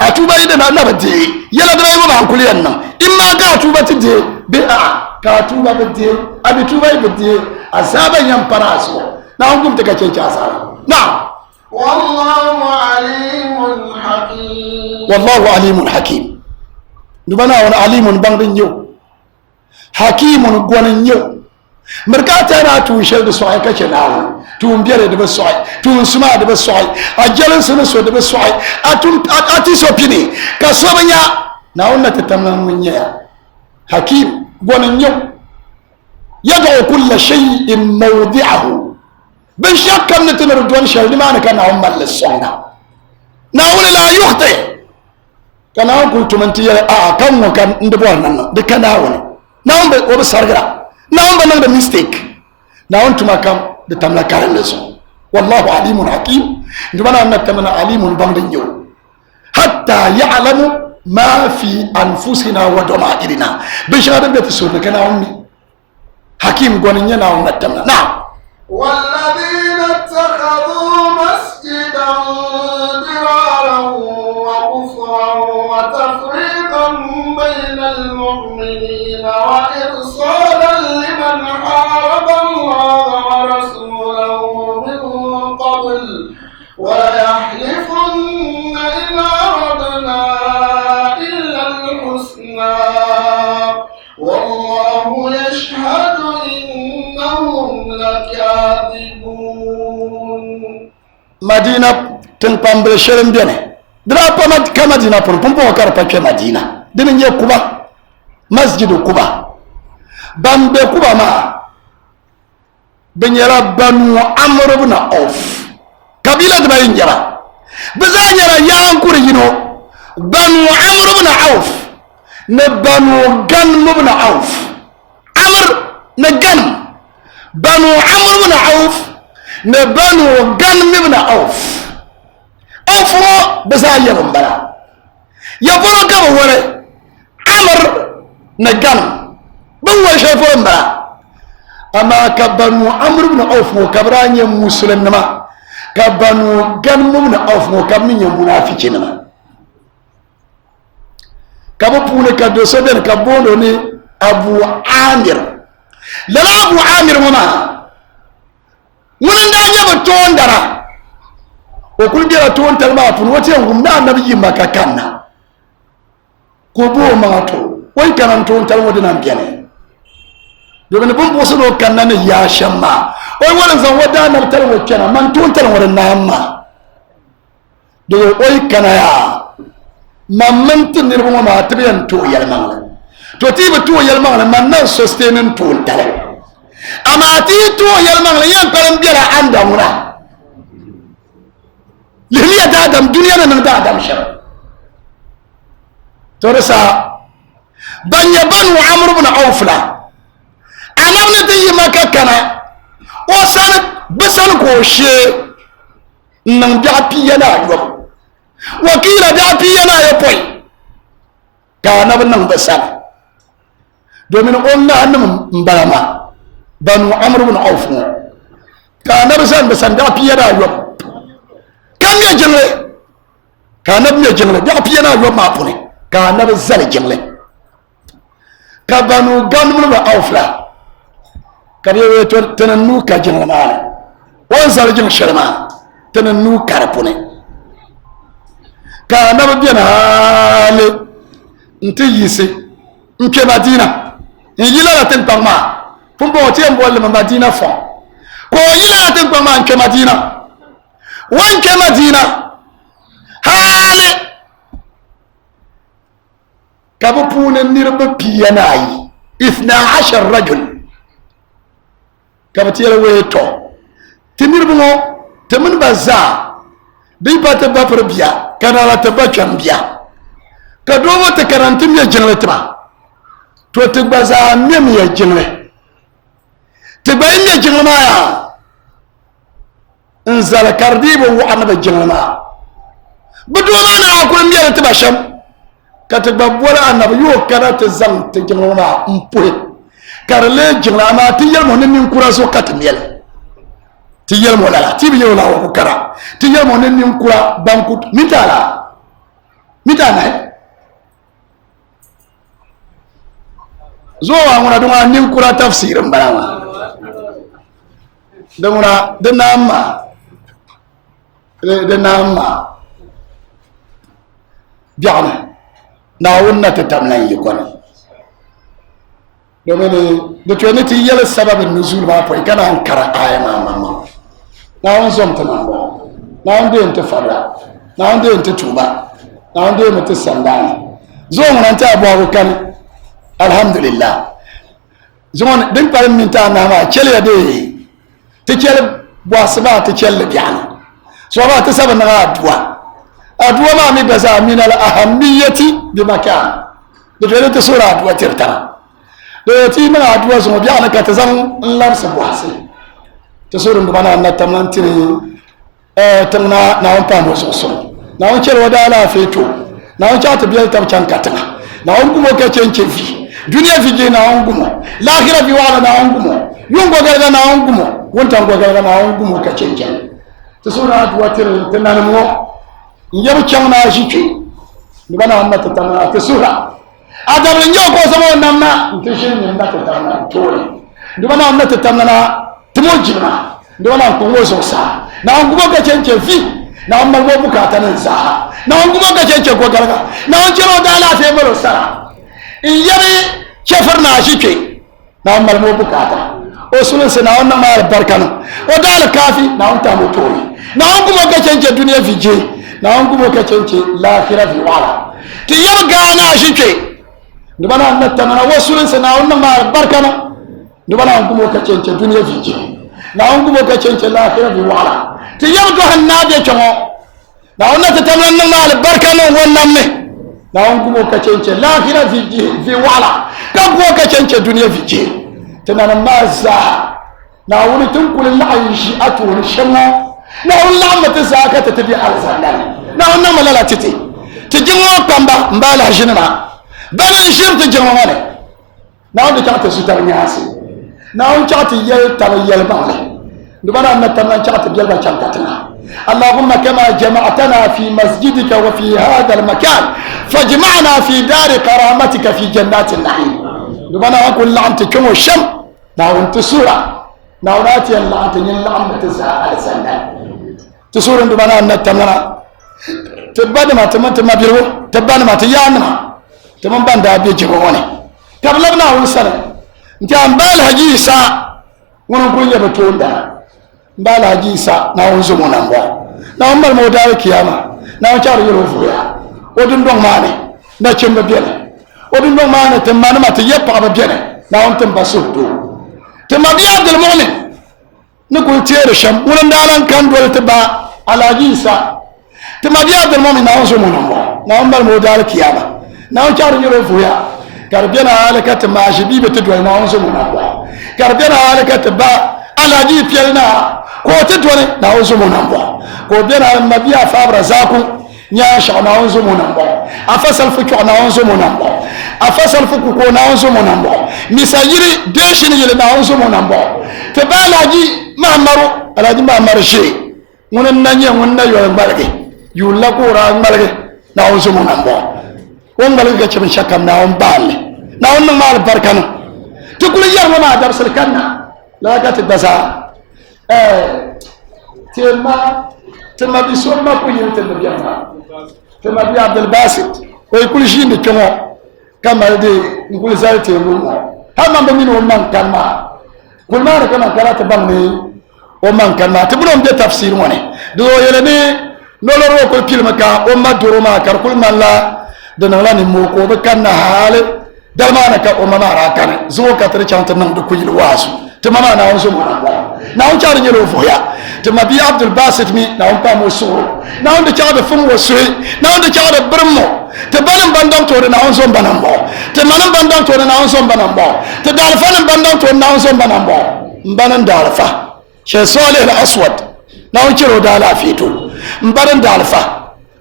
a tuba idan Allah ba je yala da bayin ba hankuli yannan imma ka tuba ti je bi a ka tuba ba je abi tuba ba je azaban yan farasu na hukunta ka ce azaba na والله عليم حكيم والله عليم حكيم دبنا وانا عليم بانغين يو حكيم غونين يو مركاتا نا تو شل سوي كچناو تو مبيره دب سوي تو سما دب سوي اجلن سن سو دب سوي اتم اتي سوبيني كسوبنيا ناونا تتمنا منيا حكيم غونين يو يدعو كل شيء موضعه bin shakkan ni tinar duwan sharri ma na kana umman lissona na wani la yukhti kana ku tumanti ya a kan mu kan ndabo nan da kana wani na wani obi sargira na wani nan da mistake na wani tuma kam da tamla karan da su wallahu alimun hakim ndubana nan tamana alimun bangdan yau hatta ya'lamu ma fi anfusina wa dama'irina bin shakkan da su da kana wani hakim gonin yana wannan tamna na والذين اتخذوا مسجدا ضرارا وكفرا وتفريقا بين المؤمنين وإرصادا لمن حارب الله ورسوله من قبل وليحلفن إن أردنا إلا الحسنى والله يشهد إنهم Madina tun pambre sherem biene dra pa ka Madina pon pompo kar pa ke Madina dinin ye Kuba masjidu Kuba bambe Kuba ma benyara banu Amr ibn Auf kabila da bayin jara bazanyara ya ankuri yino banu amr ibn auf ne banu ganm ibn auf amr ne ganm banu amr ibn auf ne banu ganm ibn auf auf bazaya bala ya boro ka wore amr ne ganm ban wa shafo bala amma ka banu amr ibn auf mo kabranye muslimma ka banu ganm ibn auf mo kamni munafiqina kaba pule ka do soden ka bondo ni abu amir lala abu amir mama wunan da nyaba ton dara o kun bira ton talma pun wote ngum na nabi yimma ka kanna ko bo ma to won kanan ton talmo dinan gene do ne bon boso do kanna ne ya shamma o wala zan wada na talmo kenan man ton talmo na amma do o kana ya mamman tin nirbu ma tabiyan to yalmang to tiba to yalmang man nan sustain to tale ama ti to yalmang yan param biara anda muna liya da adam duniya nan da adam shar to rasa banya banu amr ibn auf la anabna tayi makakana o san bisan ko she nan ja piyana yob wakila da piyana ya poi ka na nan basal domin onna hannun mbarama banu amr ibn auf ka na basan da piyana yo kam ya jingle ka na me jingle da piyana yo ma pune ka na bazal jingle ka banu ganum ibn auf la ka ye to tanannu ka jingle ma wan zal jing sharma tanannu karpune ka na biana hale nti yisi nke madina yila la tin pangma fumbo ti embo le madina fo ko yila la tin pangma nke madina wanke madina hale ka bu pune nirba piyanai 12 rajul ka batiyar weto tinirbu no temun baza bi bata ba biya kana la ta ba biya ka do wata karantin ya jinle ta to ta baza mem ya jinle ta bayin ya jinle ma ya in zala kardibo wa anaba jinle ma budo ma na ko miya ta ba sham ka ta babwala anaba yo kana ta zam ta jinle ma mpuhe karle jinle ma ti yel mo nin kura so katmiyel tiyel mo la tibi yo la ko kara tiyel mo nen nim kura bankut mitala zo wa ngona duma nim kura tafsir mbarama danguna de namma bi'ana na wonna tatamlan yikon domin da tuwani tiyel sababin nuzul ba fa kana an kara aya mamma na wani zomta na ba na wanda yin ta fara na wanda yin ta tuba na wanda yin ta sandana zo mun ta abuwa kan alhamdulillah zo mun din parin min ta na ma kele da ta kele bwasba ta kele biyan so ba ta saba na addu'a ma mi baza min al ahammiyati bi makan da dole ta sura addu'a tirtana da ti ma addu'a zo biyan ka ta zan lar sa bwasi تسورن بمانا أن تمنتني تمنا ناون بامو سوسو ناون كير ودالا فيتو ناون جات بيل تام كان كاتنا ناون غمو كاتين في دنيا في جي ناون غمو لاخره في والا ناون غمو يونغو غاغا ناون غمو وونتانغو غاغا ناون غمو كاتين تسورن ادواتر تنانمو يبو كيانا شيكي بمانا أن تتمنا تسورا ادم نيو كو سمو نامنا نتشين نمنا تتمنا توري بمانا أن تتمنا timojima ndo na kongozo sa na ngumo ka chenche fi na mmalmo bukata nan sa na ngumo ka chenche ko garga na onjero dala fe maro sara iyari chefar na shike na mmalmo bukata o sunan sa na wannan ma barkano o dala kafi na onta motori na ngumo ka chenche duniya fije na ngumo ka chenche lahira fi wala ti yar gana shike ndo bana natana o sunan sa na wannan ma barkano ndubana ngumo ka chenche duniya fije na ngumo ka chenche lahira bi wala ti yabdo hannabe chongo na onna ta tamlan na mal barka no wonnam ne نعم كم كتشنش الآخرة في وعلا كم كتشنش الدنيا في جي تنا ما زا نعم تنقل الله يشيئته ونشمه نعم الله ما تزاكت تبي أرزانا نعم نعم لا تتي تجمع كمبا مبالا جننا بل نشير تجمع مالي نعم تجمع تسوتر نياسي نعم تجمع تيال مالي نبنا نتمنى تجمع تيال بشانكتنا اللهم كما جمعتنا في مسجدك وفي هذا المكان فاجمعنا في دار كرامتك في جنات النعيم نبنا نقول لعن تكمو الشم نعم تسورة نعم ناتي اللعن تنين لعن تزاء الزنة تسورة نبنا نتمنى تبان ما تما بيرو تبان ما تيانما تمام بان دا بيجي ووني قبلنا ونسنه انت ام بالهجيسا ونقول يا بتوندا بالهجيسا ناوزو منامبو نامبر مودال كياما ناو چار يروفيا ودون دون ماني نا چمبه بينه ودون دون ماني تمان ما تيبا بينه ناو تمبا سوتو تما بيا عبد المؤمن نقول تير شم ولندالان كان دول تبا على جيسا تما بيا عبد المؤمن ناوزو منامبو نامبر مودال كياما ناو چار يروفيا كاربينا عليك تما شبيب تدوي ناوزو منامبو كاربينا عليك تبا على جي بيلنا كوتي دوني ناوزو منامبو كوبينا مبيا فابرا زاكو نياشا ناوزو منامبو افاسل فكو ناوزو منامبو افاسل فكو كو ناوزو منامبو مساجري ديشن يلي ناوزو منامبو تبالاجي مامرو الاجي مامر شي ونن نانيا ونن يو مبالغي يولا كورا مبالغي ناوزو منامبو ومبالغي كاتشم شكام ناوم بالي ناون مال بركانو تقول يا ما درس الكنا لا كاتبسا تما بيسور ما كوي يمتن بيانا تما بي عبد الباسط ويقول شيء نكمو كما دي نقول زالتي مو هم بمين ومن كان ما كل ما كما قرات بامني ومن كان ما تبلون ده تفسير وني دو يلني نولو كل كلمه كا وما درما كر كل ما لا دنا موكو بكن حال دلمانا كا وما راكن زو كتر چانت نم دو كوي واسو تما ما ناوزو ناو چار نيلو فويا تما بي عبد الباسط مي ناو بامو سو ناو دي چاد فم وسوي ناو دي چاد برمو تبانم باندام تو ناو زوم بانامبو تمانم باندام تو ناو زوم بانامبو تدالفانم باندام تو ناو زوم بانامبو مبانن دالفا شي صالح الاسود ناو چيرو دالا فيتو مبانن دالفا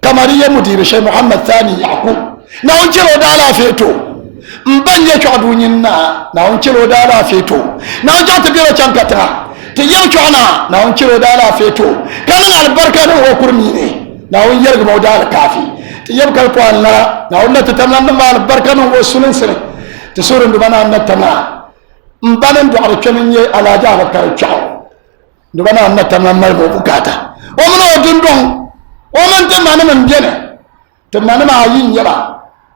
كماريه مدير شيخ محمد ثاني يعقوب ناو چيرو دالا فيتو mbanye chwadu nyinna na onchiro dala feto na onjata biro chankata te yem chwana na onchiro dala feto kanan albarka no okurmi ne na on yerga mawdal kafi te yem kal ko alla na onna te tamnan ma albarka no osunin sire te surun du bana na tamna mbanan du arkemin ye alaja ba kar chaw du bana na tamnan mal mo bukata o mun o dundon o man te manam mbene te manama yin yaba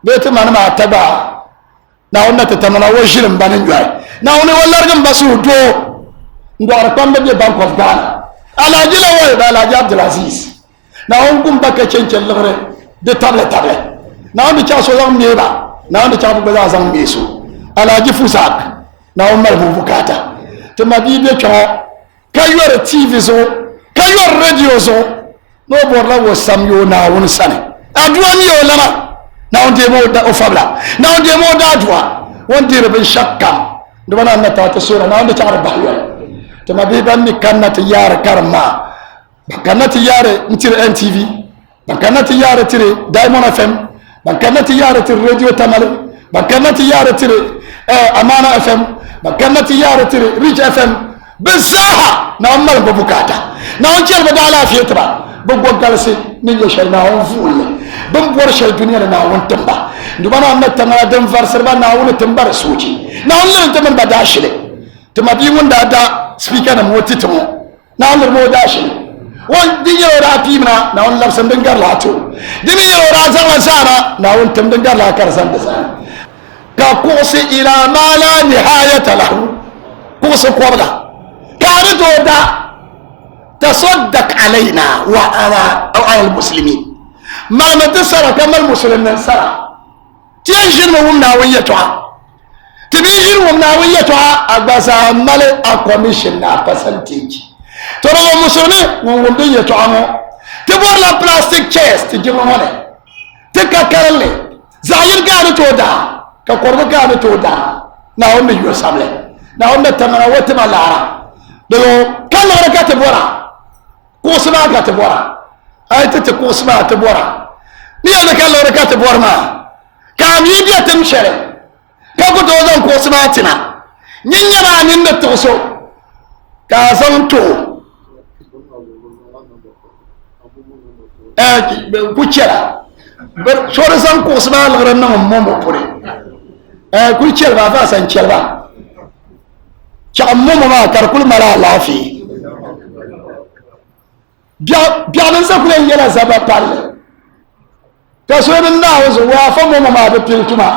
be te manama taba na onna tatamana wo shirin banin jwai na woni wallargan basu do ndor pambe be Bank of Ghana alaji la wo da alaji Abdulaziz na on gum baka cencel lore de table na on cha so zam meba na on cha bu ba zam mesu alaji Fusak na on mar bu bukata to mabibe cho kayor TV zo kayor radio zo no borla wo samyo na won sane aduani yo lama na on demo da ofabla na on demo da adwa won dire ben shakka do bana na ta sura na on da char bahwa to ma be ban ni kannata yar karma kannata yar ntire NTV kannata yar tire Diamond FM kannata yar tire Radio Tamale kannata yar tire Amana FM kannata yar tire Rich FM bisaha na on mal bukata na on chel ba dala fietra bugo galse ni yo shay na on fuule bam bor shay duniya na won tamba ndubana na tanga dem farser ba na won tambar suji na won lan tamban badashile tuma bi won da speaker na moti tumo na won mo dashile won dinyo ra pimna na won labsan dangar lato dinyo ra zama sara na won tam dangar la karsan da sa ka kusi ila ma la nihayata lahu kusi kwabda kare to da تصدق علينا وعلى أو على المسلمين ما مدسرة كما المسلمين سرى تيجر ومناويتها تبيجر ومناويتها أبسا ملء أكوميشن أبسنتيج ترى المسلمين ومناويتها تبور لا بلاستيك تشيست تجيبه هنا تكاكرلي zahir gani to da ka korba gani to da na wanda yo samle na wanda tamana wata malara do kala ka ta bora ko sima ka ta bora ai ta ko sima ta bora ni ala kala ka ta bora ma ka mi dia tam shere ka ko to zan ko sima tina nyinyara nin da to so ka san to ku kira sore san ko sima lagran nan mo pore ku kira ba fa san kira ba mo ma karkul mala lafi biya sa kula yana zaba palle ka so nan na wazo wa fa mo ma da piltuma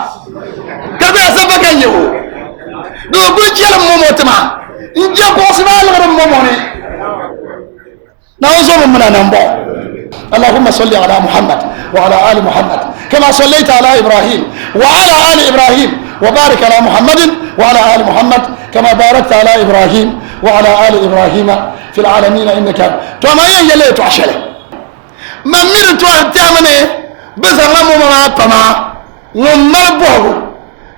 ka ba zaba kan yo do ku kira mo tuma in je ko sima lagran mo ne na wazo mo nan bo اللهم صل على محمد وعلى آل محمد كما صليت على إبراهيم وعلى آل إبراهيم وبارك على محمد وعلى آل محمد كما باركت على إبراهيم وعلى آل إبراهيم في العالمين إنك توما يلي تعشله ما مير تو تامنه بزرنا مما تما نمر بوغو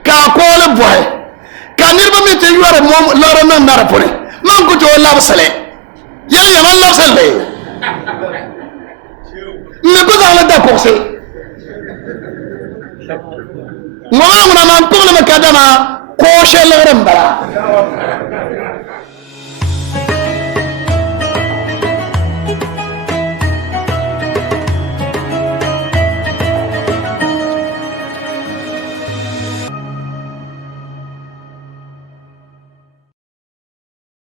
كاكول بوه كانير بميت يوار لارنا ناربوري من كنت ولا بسله يلي يمن لا بسله ne besoin la d'accorder moi on a man pour le makadama ko shel rembara